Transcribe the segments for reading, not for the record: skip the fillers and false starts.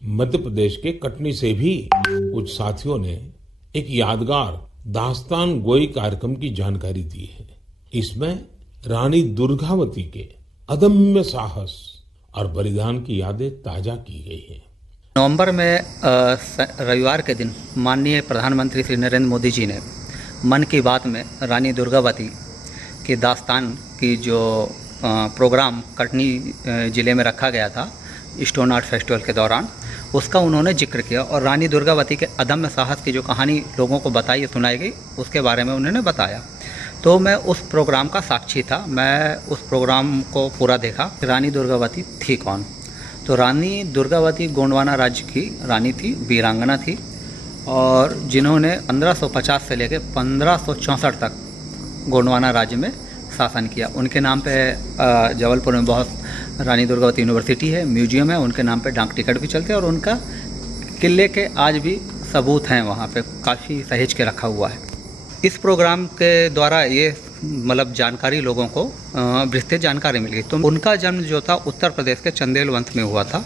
मध्य प्रदेश के कटनी से भी कुछ साथियों ने एक यादगार दास्तान गोई कार्यक्रम की जानकारी दी है। इसमें रानी दुर्गावती के अदम्य साहस और बलिदान की यादें ताजा की गई हैं। नवंबर में रविवार के दिन माननीय प्रधानमंत्री श्री नरेंद्र मोदी जी ने मन की बात में रानी दुर्गावती की दास्तान की जो प्रोग्राम कटनी ज़िले में रखा गया था स्टोन आर्ट फेस्टिवल के दौरान, उसका उन्होंने जिक्र किया और रानी दुर्गावती के अदम्य साहस की जो कहानी लोगों को बताई सुनाई गई उसके बारे में उन्होंने बताया। तो मैं उस प्रोग्राम का साक्षी था, मैं उस प्रोग्राम को पूरा देखा। रानी दुर्गावती थी कौन? तो रानी दुर्गावती गोंडवाना राज्य की रानी थी, वीरांगना थी और जिन्होंने 1550 से लेकर 1564 तक गोंडवाना राज्य में शासन किया। उनके नाम पे जबलपुर में बहुत रानी दुर्गावती यूनिवर्सिटी है, म्यूजियम है, उनके नाम पे डाक टिकट भी चलते हैं और उनका किले के आज भी सबूत हैं, वहाँ पे काफ़ी सहेज के रखा हुआ है। इस प्रोग्राम के द्वारा ये मतलब जानकारी लोगों को विस्तृत जानकारी मिल गई। तो उनका जन्म जो था उत्तर प्रदेश के चंदेल वंश में हुआ था,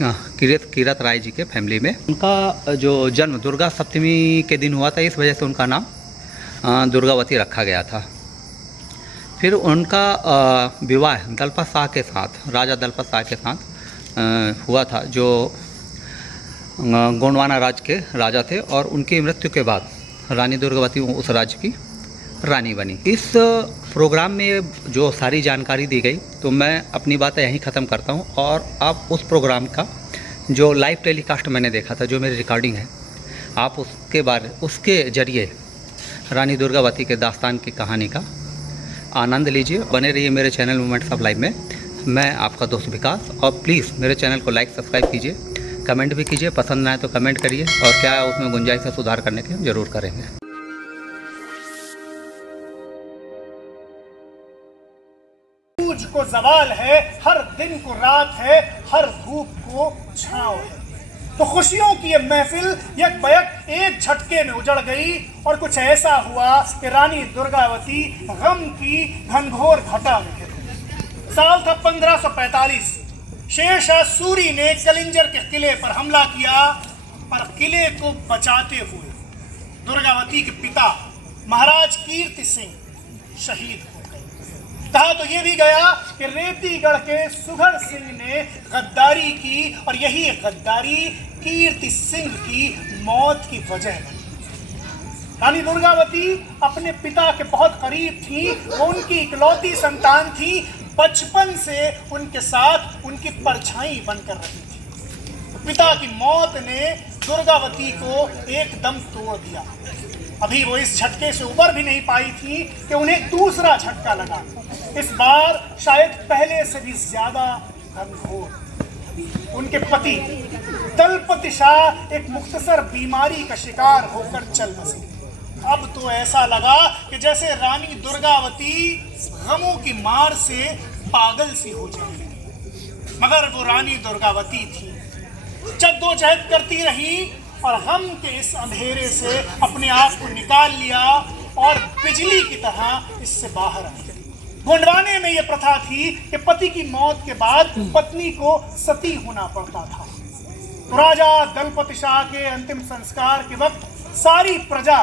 कीरत राय जी के फैमिली में। उनका जो जन्म दुर्गा सप्तमी के दिन हुआ था, इस वजह से उनका नाम दुर्गावती रखा गया था। फिर उनका विवाह दलपत शाह के साथ, राजा दलपत शाह के साथ हुआ था, जो गोंडवाना राज्य के राजा थे और उनकी मृत्यु के बाद रानी दुर्गावती उस राज्य की रानी बनी। इस प्रोग्राम में जो सारी जानकारी दी गई, तो मैं अपनी बातें यहीं ख़त्म करता हूं और आप उस प्रोग्राम का जो लाइव टेलीकास्ट मैंने देखा था, जो मेरी रिकॉर्डिंग है, आप उसके जरिए रानी दुर्गावती के दास्तान की कहानी का आनंद लीजिए। बने रहिए मेरे चैनल मोमेंट्स ऑफ लाइफ में। मैं आपका दोस्त विकास, और प्लीज़ मेरे चैनल को लाइक सब्सक्राइब कीजिए, कमेंट भी कीजिए, पसंद ना आए तो कमेंट करिए और क्या उसमें गुंजाइश है सुधार करने की हम ज़रूर करेंगे। सूरज को ज़वाल है, हर दिन को रात है, हर धूप को छाँव है। तो खुशियों की ये महफिल यक बयक एक झटके में उजड़ गई और कुछ ऐसा हुआ कि रानी दुर्गावती गम की घनघोर घटा में गिर गई। साल था 1545। शेरशाह सूरी ने कलिंजर के किले पर हमला किया, पर किले को बचाते हुए दुर्गावती के पिता महाराज कीर्ति सिंह शहीद हो गए। कहा तो ये भी गया कि रेतीगढ़ के सुघड़ सिंह ने गद्दारी की और यही गद्दारी कीर्ति सिंह की मौत की वजह बनी। रानी दुर्गावती अपने पिता के बहुत करीब थी, वो उनकी इकलौती संतान थी। बचपन से उनके साथ उनकी परछाई बनकर रही थी। पिता की मौत ने दुर्गावती को एकदम तोड़ दिया। अभी वो इस झटके से उबर भी नहीं पाई थी कि उन्हें दूसरा झटका लगा। इस बार शायद पहले से भी ज्यादा घनघोर। उनके पति दलपत शाह एक मुख्तसर बीमारी का शिकार होकर चल बसे। अब तो ऐसा लगा कि जैसे रानी दुर्गावती गमों की मार से पागल सी हो जाएगी। मगर वो रानी दुर्गावती थी, जद्दोजहद करती रही और गम के इस अंधेरे से अपने आप को निकाल लिया और बिजली की तरह इससे बाहर आई। गोंडवाने में यह प्रथा थी कि पति की मौत के बाद पत्नी को सती होना पड़ता था। तो राजा दलपत शाह के अंतिम संस्कार के वक्त सारी प्रजा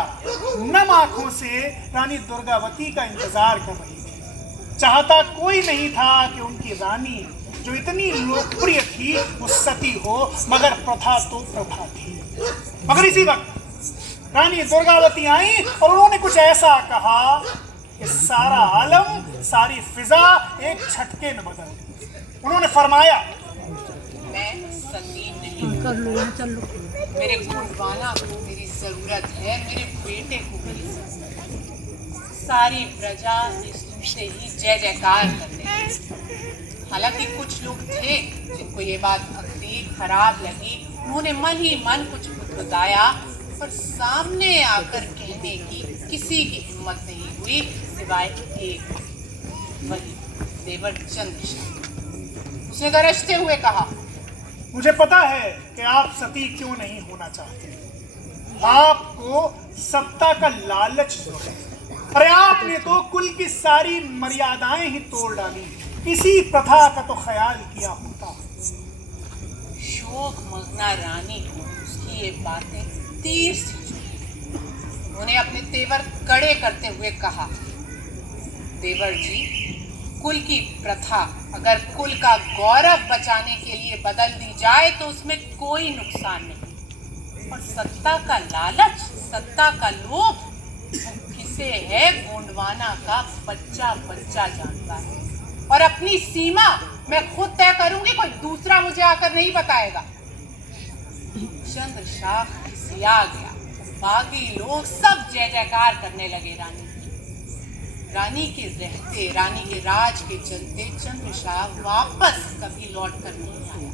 नम आंखों से रानी दुर्गावती का इंतजार कर रही थी। चाहता कोई नहीं था कि उनकी रानी जो इतनी लोकप्रिय थी वो सती हो, मगर प्रथा तो प्रथा थी। मगर इसी वक्त रानी दुर्गावती आई और उन्होंने कुछ ऐसा कहा कि सारा आलम, सारी फिजा एक झटके में बदल गई। उन्होंने फरमाया, मैं सती नहीं, मेरे गोंडवाना को मेरी जरूरत है, मेरे बेटे को मेरी जरूरत है। सारी प्रजा से ही जय जयकार करते हैं। हालांकि कुछ लोग थे जिनको ये बात भक्ति खराब लगी, उन्होंने मन ही मन कुछ बताया और सामने आकर कहने की किसी की हिम्मत नहीं हुई सिवाय एक, वही देवर चंद्र शाह। उसने गरजते हुए कहा, मुझे पता है कि आप सती क्यों नहीं होना चाहते। आपको सत्ता का लालच जो है, अरे आपने तो कुल की सारी मर्यादाएं ही तोड़ डाली। इसी प्रथा का तो ख्याल किया होता। शोक मग्ना रानी को उसकी ये बातें तीर सी चुभी। उन्होंने अपने तेवर कड़े करते हुए कहा, देवर जी, कुल की प्रथा अगर कुल का गौरव बचाने के लिए बदल दी जाए तो उसमें कोई नुकसान नहीं। और सत्ता का लालच, सत्ता का लोभ किसे है गोंडवाना का बच्चा बच्चा जानता है। और अपनी सीमा मैं खुद तय करूंगी, कोई दूसरा मुझे आकर नहीं बताएगा। चंद्र शाह खिसिया गया। बाकी लोग सब जय जयकार करने लगे रानी के रहते, रानी के राज के चलते चंद्र शाह वापस कभी लौट कर नहीं आया।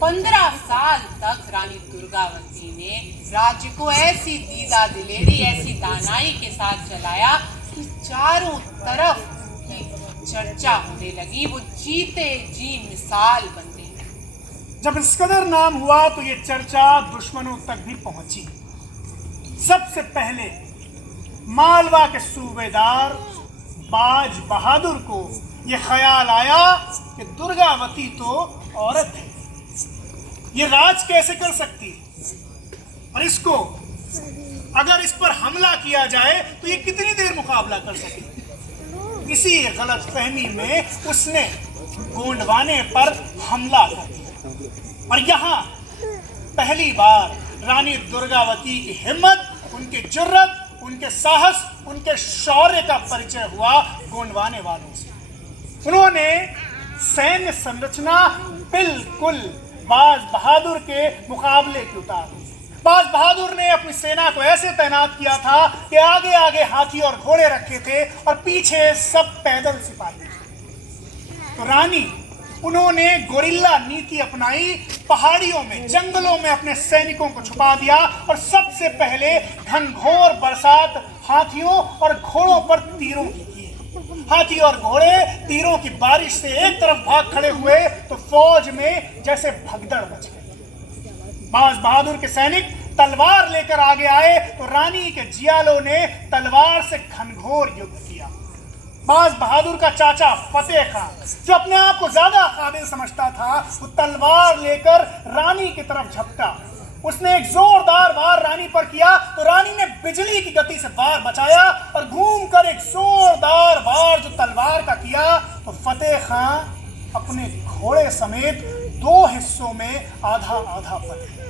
15 साल तक रानी दुर्गावती ने राज्य को ऐसी दीदा दिलेरी, ऐसी दानाई के साथ चलाया कि चारों तरफ की चर्चा होने लगी। वो जीते जी मिसाल बन गई। जब इस कदर नाम हुआ तो ये चर्चा दुश्मनों तक भी पहुंची। सबसे पहले मालवा के सूबेदार बाज बहादुर को यह ख्याल आया कि दुर्गावती तो औरत है, ये राज कैसे कर सकती है, और इसको अगर इस पर हमला किया जाए तो ये कितनी देर मुकाबला कर सकेगी। इसी गलतफहमी में उसने गोंडवाने पर हमला कर दिया। और यहाँ पहली बार रानी दुर्गावती की हिम्मत, उनकी जुर्रत, उनके साहस, उनके शौर्य का परिचय हुआ गोंडवाने वालों से। उन्होंने सैन्य संरचना बिल्कुल बाज बहादुर के मुकाबले की उतार दी। बाज बहादुर ने अपनी सेना को ऐसे तैनात किया था कि आगे आगे हाथी और घोड़े रखे थे और पीछे सब पैदल सिपाही। तो रानी, उन्होंने गोरिल्ला नीति अपनाई। पहाड़ियों में, जंगलों में अपने सैनिकों को छुपा दिया और सबसे पहले घनघोर बरसात हाथियों और घोड़ों पर तीरों की की। हाथी और घोड़े तीरों की बारिश से एक तरफ भाग खड़े हुए तो फौज में जैसे भगदड़ मच गई। बाज बहादुर के सैनिक तलवार लेकर आगे आए तो रानी के जियालों ने तलवार से घनघोर युद्ध किया। बाज बहादुर का चाचा फतेह खान, जो अपने आप को ज्यादा काबिल समझता था, वो तलवार लेकर रानी की तरफ झपटा। उसने एक जोरदार वार रानी पर किया तो रानी ने बिजली की गति से वार बचाया और घूमकर एक जोरदार वार जो तलवार का किया तो फतेह खान अपने घोड़े समेत 2 हिस्सों में आधा आधा पड़ गया।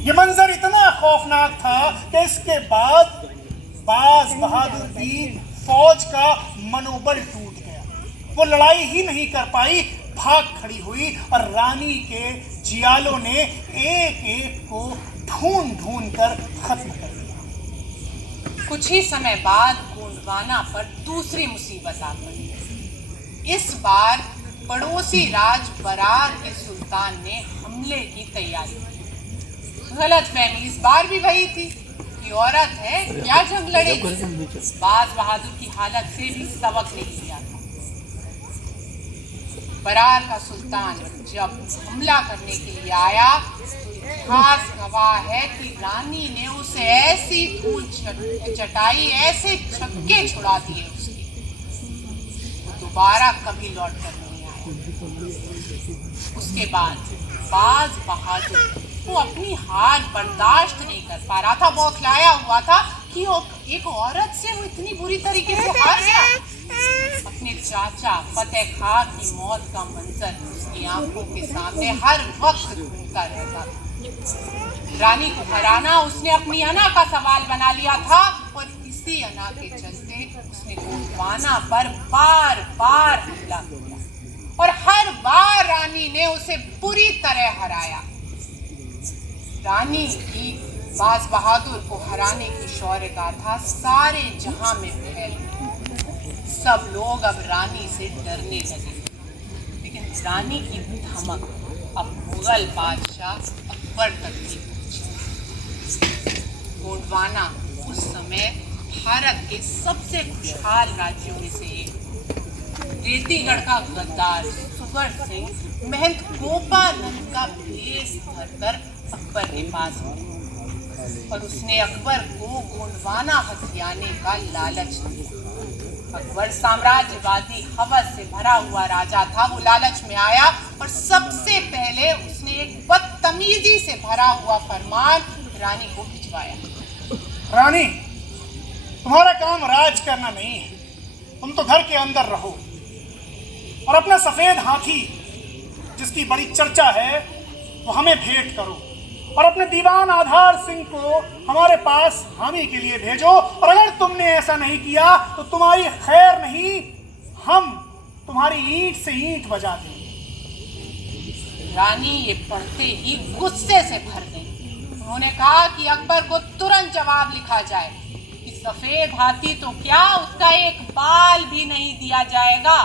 ये मंजर इतना खौफनाक था कि इसके बाद बाज बहादुर की फौज का मनोबल टूट गया। वो लड़ाई ही नहीं कर पाई, भाग खड़ी हुई और रानी के जियालों ने एक एक को ढूंढ ढूंढ कर खत्म कर दिया। कुछ ही समय बाद गोंडवाना पर दूसरी मुसीबत आ पड़ी। इस बार पड़ोसी राज बरार के सुल्तान ने हमले की तैयारी की। गलतफहमी इस बार भी वही थी कि औरत है, क्या जंग लड़ेगी। बाज बहादुर की हालत से भी सबक नहीं लिया था। बरार का सुल्तान जब हमला करने के लिए आया तो इतिहास गवाह है कि रानी ने उसे ऐसी धूल चटाई, ऐसे छक्के छुड़ा दिए उसके, दोबारा कभी लौट कर नहीं आया। उसके बाद बाज बहादुर वो अपनी हार बर्दाश्त नहीं कर पा रहा था, बौखलाया हुआ था कि एक औरत से वो इतनी बुरी तरीके से हार गया। अपने चाचा फतेह खान की मौत का मंजर उसकी आंखों के सामने हर वक्त घूमता रहता था। रानी को हराना उसने अपनी अना का सवाल बना लिया था और इसी अना के चलते उसने गोंडवाना पर बार बार हमला किया और हर बार रानी ने उसे बुरी तरह हराया। रानी की बाज बहादुर को हराने की शौर्य गाथा सारे जहां में फैल गई। सब लोग अब रानी से डरने लगे, लेकिन रानी की धमक अब मुगल बादशाह अकबर तक भी पहुंची। गोंडवाना उस समय भारत के सबसे खुशहाल राज्यों में से एक। रेतीगढ़ का गद्दार सुगर सिंह महंत गोपानंद का भेष धरकर अकबर के पास गया और उसने अकबर को गोंडवाना हथियाने का लालच दिया। अकबर साम्राज्यवादी हवस से भरा हुआ राजा था। वो लालच में आया और सबसे पहले उसने एक बदतमीजी से भरा हुआ फरमान रानी को भिजवाया। रानी, तुम्हारा काम राज करना नहीं है, तुम तो घर के अंदर रहो और अपना सफेद हाथी जिसकी बड़ी चर्चा है वो हमें भेंट करो और अपने दीवान आधार सिंह को हमारे पास हामी के लिए भेजो। और अगर तुमने ऐसा नहीं किया तो तुम्हारी खैर नहीं, हम तुम्हारी ईंट से ईंट बजा देंगे। रानी ये पढ़ते ही गुस्से से भर गई। उन्होंने कहा कि अकबर को तुरंत जवाब लिखा जाए कि सफेद हाथी तो क्या, उसका एक बाल भी नहीं दिया जाएगा।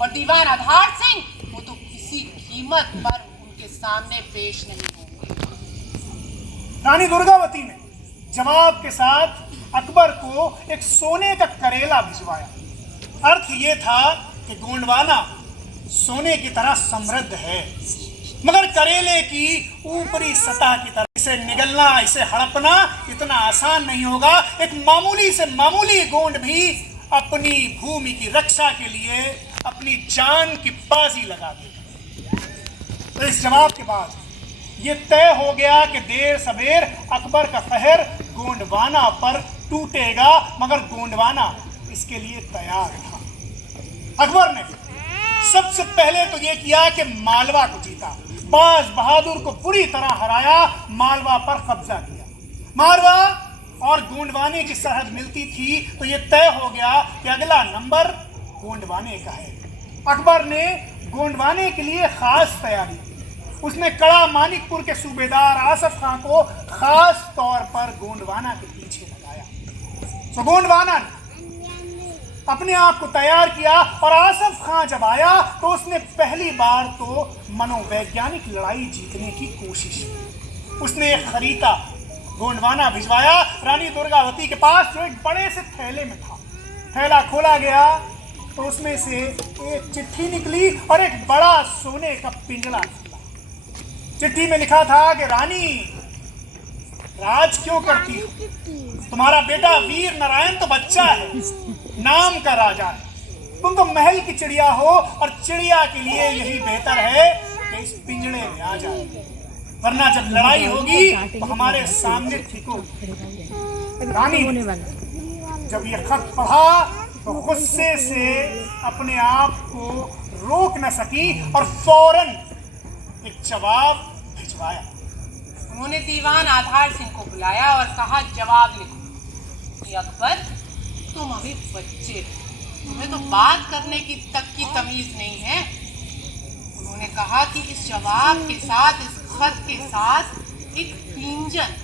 और दीवान आधार सिंह वो तो किसी कीमत पर उनके सामने पेश नहीं होंगे। रानी दुर्गावती ने जवाब के साथ अकबर को एक सोने का करेला भिजवाया। अर्थ ये था कि गोंडवाना सोने की तरह समृद्ध है, मगर करेले की ऊपरी सतह की तरह इसे निगलना, इसे हड़पना इतना आसान नहीं होगा। एक मामूली से मामूली गोंड भी अपनी भूमि की रक्षा के लिए अपनी जान की बाजी लगा देगा। तो इस जवाब के बाद ये तय हो गया कि देर सबेर अकबर का कहर गोंडवाना पर टूटेगा, मगर गोंडवाना इसके लिए तैयार था। अकबर ने सबसे पहले तो ये किया कि मालवा को जीता, बाज बहादुर को पूरी तरह हराया, मालवा पर कब्जा किया। मालवा और गोंडवाने की सरहद मिलती थी तो ये तय हो गया कि अगला नंबर गोंडवाने का है। अकबर ने गोंडवाने के लिए खास तैयारी की। उसने कड़ा मानिकपुर के सूबेदार आसफ खां को खास तौर पर गोंडवाना के पीछे लगाया। तो गोंडवाना ने अपने आप को तैयार किया और आसफ खां जब आया तो उसने पहली बार तो मनोवैज्ञानिक लड़ाई जीतने की कोशिश की। उसने एक खरीदा गोंडवाना भिजवाया रानी दुर्गावती के पास, जो एक बड़े से थैले में था। थैला खोला गया तो उसमें से एक चिट्ठी निकली और एक बड़ा सोने का पिंजरा निकला। चिट्ठी में लिखा था कि रानी, राज क्यों करती हो? तुम्हारा बेटा वीर नारायण तो बच्चा है, नाम का राजा है। तुम तो महल की चिड़िया हो और चिड़िया के लिए यही बेहतर है कि इस पिंजड़े में आ जाए, वरना जब लड़ाई होगी तो हमारे सामने ठिकोगी। रानी जब ये खत पढ़ा तो गुस्से से अपने आप को रोक न सकी और फौरन एक जवाब भिजवाया। उन्होंने दीवान आधार सिंह को बुलाया और कहा, जवाब लिखो कि अकबर तुम अभी बच्चे हो, तुम्हें तो बात करने की तक की तमीज नहीं है। उन्होंने कहा कि इस जवाब के साथ, इस खत के साथ एक पिंजन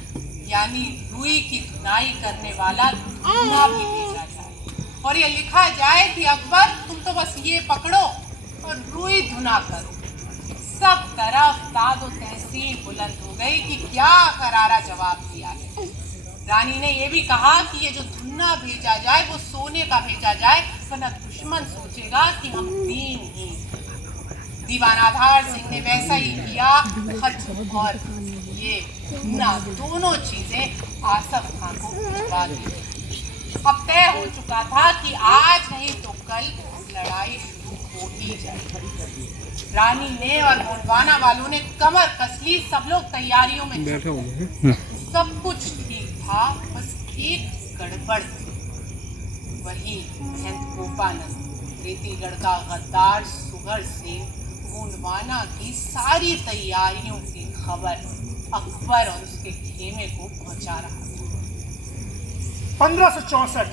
यानी रुई की धुनाई करने वाला धुना भी भेजा जाए और ये लिखा जाए कि अकबर तुम तो बस ये पकड़ो और रुई धुना करो। सब तरफ दादो तहसीन बुलंद हो गई कि क्या करारा जवाब दिया है। रानी ने यह भी कहा कि ये जो धुना भेजा जाए वो सोने का भेजा जाए, वरना दुश्मन सोचेगा कि हम दीनहीन। दीवान आधार सिंह ने वैसा ही किया। खत और ये धुना दोनों चीजें आसफ खां को भिजवा दी। अब तय हो चुका था कि आज नहीं तो कल लड़ाई शुरू हो ही जाएगी। रानी ने और गोंडवाना वालों ने कमर कस ली। सब लोग तैयारियों में थे। सब कुछ ठीक था, बस एक गड़बड़ थी। वही गोपानंद रेतीगढ़ का गद्दार सुगर से गोंडवाना की सारी तैयारियों की खबर अकबर और उसके खेमे को पहुंचा रहा था। 1564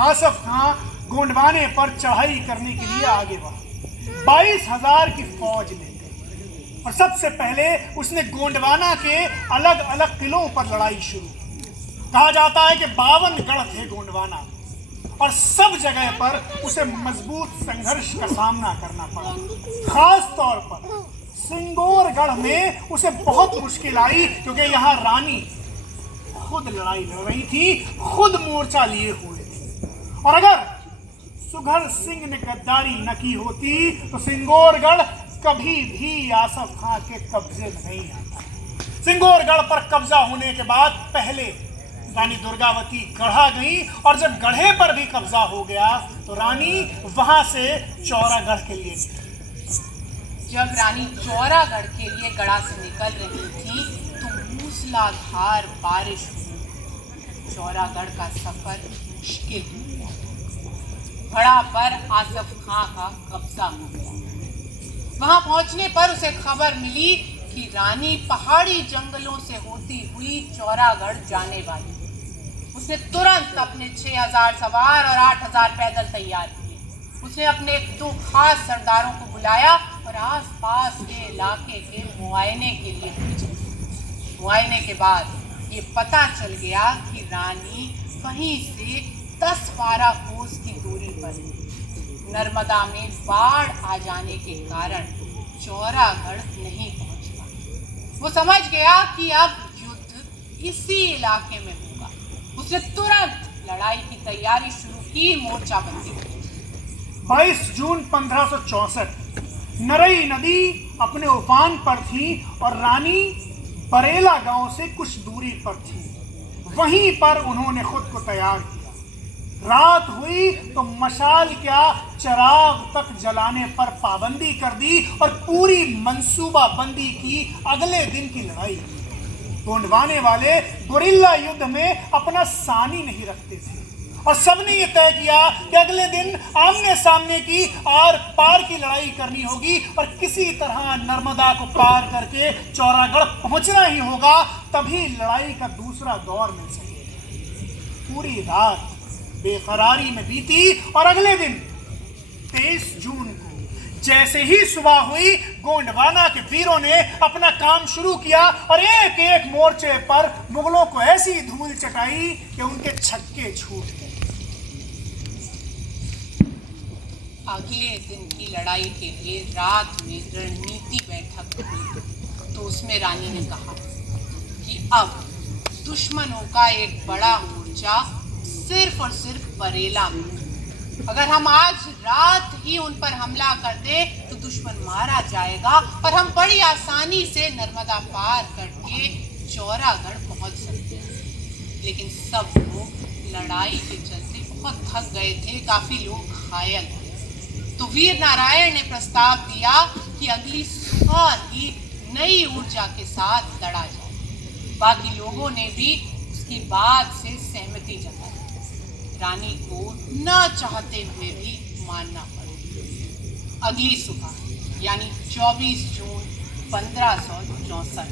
आसफ खां गोंडवाने पर चढ़ाई करने के लिए आगे बढ़ा। 22,000 की फौज लेकर और सबसे पहले उसने गोंडवाना के अलग अलग किलों पर लड़ाई शुरू की। कहा जाता है कि 52 गढ़ थे गोंडवाना और सब जगह पर उसे मजबूत संघर्ष का सामना करना पड़ा। खास तौर पर सिंगोरगढ़ में उसे बहुत मुश्किल आई, क्योंकि यहाँ रानी खुद लड़ाई लड़ रही थी, खुद मोर्चा लिए हुए थे। और अगर सुघर सिंह ने गद्दारी न की होती तो सिंगोरगढ़ कभी भी आसफ खां के कब्जे में नहीं आता। सिंगोरगढ़ पर कब्जा होने के बाद पहले रानी दुर्गावती गढ़ा गई और जब गढ़े पर भी कब्जा हो गया तो रानी वहां से चौरागढ़ के लिए निकली। जब रानी चौरागढ़ के लिए गढ़ा से निकल रही थी तो मूसलाधार बारिश हुई। चौरागढ़ का सफर मुश्किल हो गया। गढ़ा पर आसफ खां का कब्जा हो गया। वहां पहुंचने पर उसे खबर मिली कि रानी पहाड़ी जंगलों से होती हुई चौरागढ़ जाने वाली। उसने तुरंत अपने 6000 सवार और 8000 पैदल तैयार किए। उसने अपने 2 खास सरदारों को बुलाया और आसपास के इलाके के मुआयने के लिए भेजा। मुआयने के बाद ये पता चल गया कि रानी वहीं से 10-12 कोस की दूरी पर है। नर्मदा में बाढ़ आ जाने के कारण चौरागढ़ नहीं पहुंच पाई। वो समझ गया कि अब युद्ध इसी इलाके में होगा। उसने तुरंत लड़ाई की तैयारी शुरू की, मोर्चाबंदी की। 22 जून 1564 नरई नदी अपने उफान पर थी और रानी बरेला गांव से कुछ दूरी पर थी। वहीं पर उन्होंने खुद को तैयार किया। रात हुई तो मशाल क्या चिराग तक जलाने पर पाबंदी कर दी और पूरी मंसूबा बंदी की अगले दिन की लड़ाई। गोंडवाने वाले गुरिल्ला युद्ध में अपना सानी नहीं रखते थे और सबने ये तय किया कि अगले दिन आमने सामने की आर पार की लड़ाई करनी होगी और किसी तरह नर्मदा को पार करके चौरागढ़ पहुंचना ही होगा, तभी लड़ाई का दूसरा दौर मिल सके। पूरी रात बेकरारी में बीती और अगले दिन 23 जून को जैसे ही सुबह हुई गोंडवाना के वीरों ने अपना काम शुरू किया और एक एक मोर्चे पर मुगलों को ऐसी धूल चटाई कि उनके छक्के छूट गए। अगले दिन की लड़ाई के लिए रात में रणनीति बैठक हुई तो उसमें रानी ने कहा कि अब दुश्मनों का एक बड़ा मोर्चा सिर्फ और सिर्फ बरेला में। अगर हम आज रात ही उन पर हमला कर दे तो दुश्मन मारा जाएगा और हम बड़ी आसानी से नर्मदा पार करके चौरागढ़ पहुंच सकते हैं। लेकिन सब लोग लड़ाई के चलते बहुत थक गए थे, काफी लोग घायल थे। तो वीर नारायण ने प्रस्ताव दिया कि अगली सुबह ही नई ऊर्जा के साथ लड़ा जाए। बाकी लोगों ने भी उसकी बात से सहमति जताई। रानी को न चाहते हुए भी मानना पड़ा। अगली सुबह यानी 24 जून 1564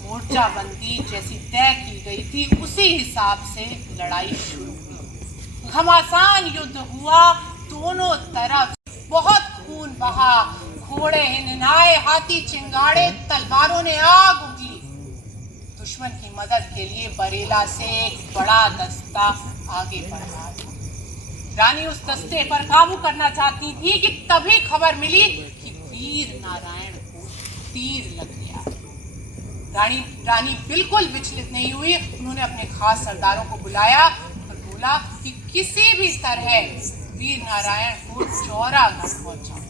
मोर्चाबंदी जैसी तय की गई थी उसी हिसाब से लड़ाई शुरू हुई। घमासान युद्ध हुआ। दोनों तरफ बहुत खून बहा। घोड़े हिननाए, हाथी चिंगाड़े, तलवारों ने आग उगली। दुश्मन की मदद के लिए बरेला से एक बड़ा दस्ता आगे बढ़ा। रानी उस दस्ते पर काबू करना चाहती थी कि तभी खबर मिली कि वीर नारायण को तीर लग गया। रानी बिल्कुल विचलित नहीं हुई। उन्होंने अपने खास सरदारों को बुलाया और बोला कि किसी भी तरह वीर नारायण को चौरागढ़ पहुंचाओ।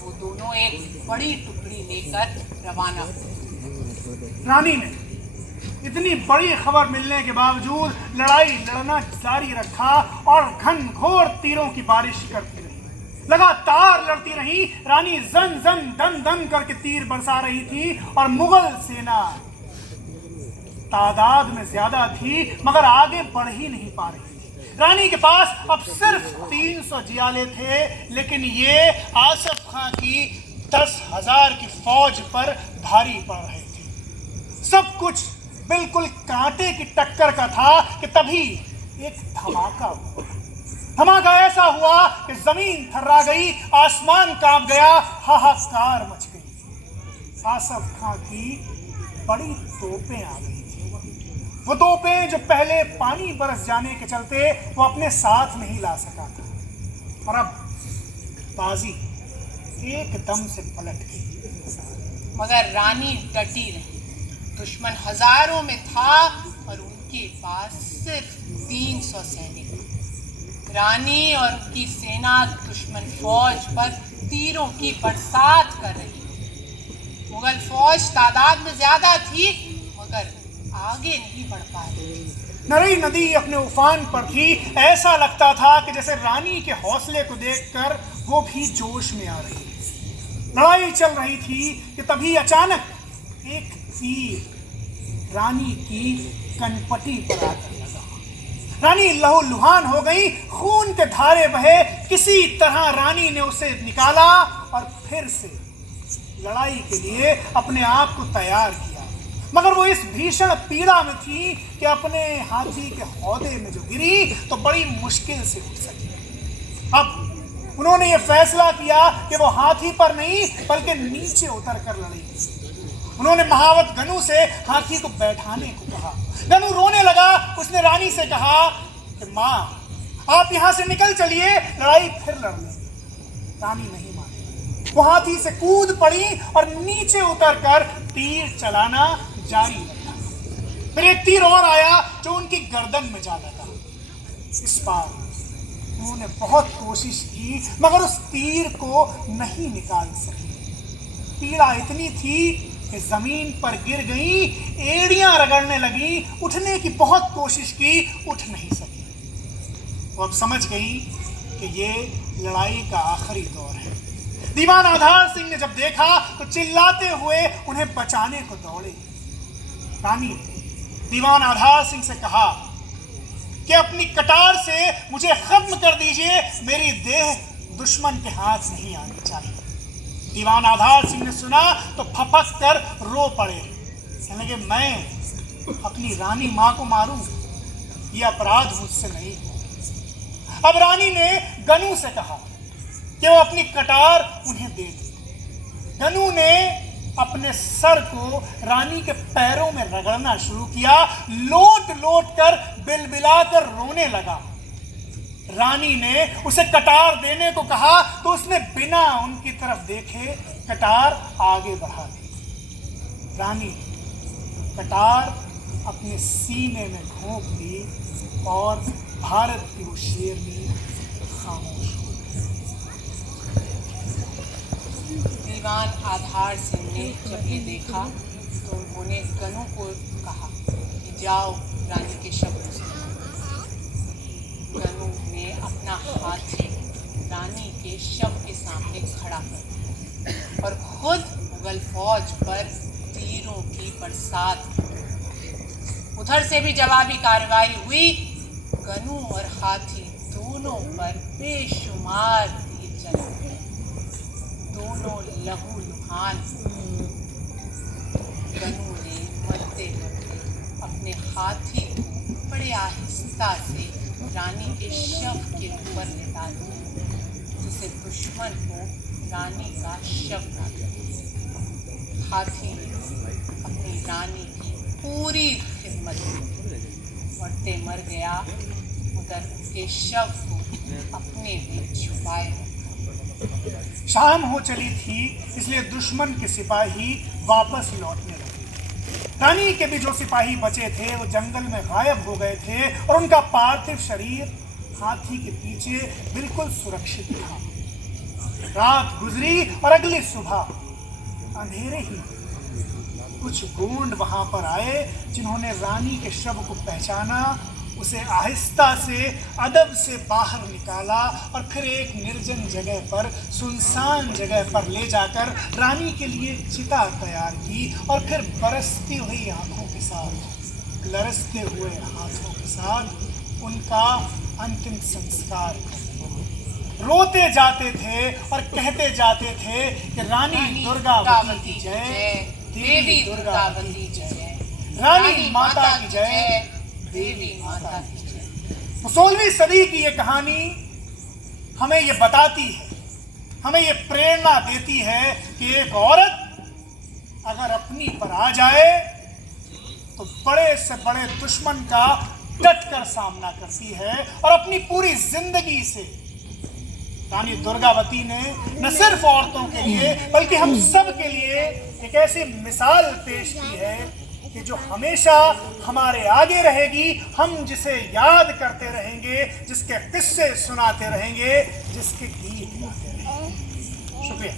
वो दोनों एक बड़ी टुकड़ी लेकर रवाना हुए। रानी ने इतनी बड़ी खबर मिलने के बावजूद लड़ाई लड़ना जारी रखा और घनघोर तीरों की बारिश करती रही। लगातार लड़ती रही। रानी जन जन दन दन करके तीर बरसा रही थी और मुगल सेना तादाद में ज्यादा थी मगर आगे बढ़ ही नहीं पा रही थी। रानी के पास अब सिर्फ 300 जियाले थे, लेकिन ये आसफ खां की 10,000 की फौज पर भारी पड़ रहे थे। सब कुछ बिल्कुल कांटे की टक्कर का था कि तभी एक धमाका हुआ। धमाका ऐसा हुआ कि जमीन थर्रा गई, आसमान कांप गया, हाहाकार मच गई। आसफ खां की बड़ी तोपें आ गई थी। वो तोपें जो पहले पानी बरस जाने के चलते वो अपने साथ नहीं ला सका था और अब बाजी एकदम से पलट गई। मगर रानी डटी रही। दुश्मन हजारों में था और उनके पास सिर्फ 300 सैनिक। रानी और उनकी सेना दुश्मन फौज पर तीरों की बरसात कर रही थी। मुगल फौज तादाद में ज्यादा थी मगर आगे नहीं बढ़ पा रही। नरई नदी अपने उफान पर थी। ऐसा लगता था कि जैसे रानी के हौसले को देखकर वो भी जोश में आ रही है। लड़ाई चल रही थी कि तभी अचानक एक तीर रानी की कनपटी पर आकर लगा। रानी लहूलुहान हो गई, खून के धारे बहे। किसी तरह रानी ने उसे निकाला और फिर से लड़ाई के लिए अपने आप को तैयार किया। मगर वो इस भीषण पीड़ा में थी कि अपने हाथी के हौदे में जो गिरी तो बड़ी मुश्किल से उठ सकी। अब उन्होंने ये फैसला किया कि वो हाथी पर नहीं बल्कि नीचे उतर कर लड़ेगी। उन्होंने महावत गनु से हाथी को बैठाने को कहा। गनु रोने लगा। उसने रानी से कहा कि माँ, आप यहाँ से निकल चलिए, लड़ाई फिर लड़ लेंगे। रानी नहीं मानी। वो हाथी से कूद पड़ी और नीचे उतरकर तीर चलाना जारी रखा। फिर एक तीर और आया जो उनकी गर्दन में जा लगा। इस बार उन्होंने बहुत कोशिश की मगर उस तीर को नहीं निकाल सकी। पीड़ा इतनी थी कि जमीन पर गिर गई, एड़ियां रगड़ने लगी। उठने की बहुत कोशिश की, उठ नहीं सकी। वो अब समझ गई कि ये लड़ाई का आखिरी दौर है। दीवान आधार सिंह ने जब देखा तो चिल्लाते हुए उन्हें बचाने को दौड़े। रानी ने दीवान आधार सिंह से कहा कि अपनी कटार से मुझे खत्म कर दीजिए, मेरी देह दुश्मन के हाथ नहीं आनी चाहिए। दीवान आधार सिंह ने सुना तो फपक कर रो पड़े। कहने लगे, मैं अपनी रानी मां को मारूं, यह अपराध मुझसे नहीं हो। अब रानी ने गनु से कहा कि वो अपनी कटार उन्हें दे दे। गनु ने अपने सर को रानी के पैरों में रगड़ना शुरू किया। लोट लोट कर बिलबिलाकर रोने लगा। रानी ने उसे कटार देने को कहा तो उसने बिना उनकी तरफ देखे कटार आगे बढ़ा दी। रानी कटार अपने सीने में घोंप दी और भारत की वो शेरनी खामोश हो गई। दीवान आधार सिंह ने जब ये देखा तो उन्होंने गनु को कहा कि जाओ रानी के शव को। गनु ने अपना हाथी रानी के शव के सामने खड़ा कर दिया और खुद मुगल फौज पर तीरों की बरसात। उधर से भी जवाबी कार्रवाई हुई। गनु और हाथी दोनों पर बेशुमार तीर चले। दोनों लहूलुहान। गनु ने मरते मरते अपने हाथी को बड़े आहिस्ता से रानी के शव के ऊपर लेटा दिया, जिसे दुश्मन को रानी का शव ना लगे। हाथी अपनी रानी की पूरी खिदमत मरते मर गया, मगर के शव को अपने में छुपाए रखा। शाम हो चली थी, इसलिए दुश्मन के सिपाही वापस लौटने लगे। रानी के भी जो सिपाही बचे थे वो जंगल में गायब हो गए थे और उनका पार्थिव शरीर हाथी के पीछे बिल्कुल सुरक्षित था। रात गुजरी और अगली सुबह अंधेरे ही कुछ गोंड वहां पर आए जिन्होंने रानी के शव को पहचाना, उसे आहिस्ता से अदब से बाहर निकाला और फिर एक निर्जन जगह पर, सुनसान जगह पर ले जाकर रानी के लिए चिता तैयार की और फिर बरसती हुई आंखों के साथ, लरसते हुए हाथों के साथ उनका अंतिम संस्कार किया। रोते जाते थे और कहते जाते थे कि रानी दुर्गावती की जय, देवी दुर्गावती की जय, रानी माता की जय, देवी माता की जय। 16वीं सदी की ये कहानी हमें ये बताती है, हमें ये प्रेरणा देती है कि एक औरत अगर अपनी पर आ जाए तो बड़े से बड़े दुश्मन का डट कर सामना करती है। और अपनी पूरी जिंदगी से रानी दुर्गावती ने न सिर्फ औरतों के लिए बल्कि हम सब के लिए एक ऐसी मिसाल पेश की है कि जो हमेशा हमारे आगे रहेगी, हम जिसे याद करते रहेंगे, जिसके किस्से सुनाते रहेंगे, जिसके गीत गाते रहेंगे। शुक्रिया।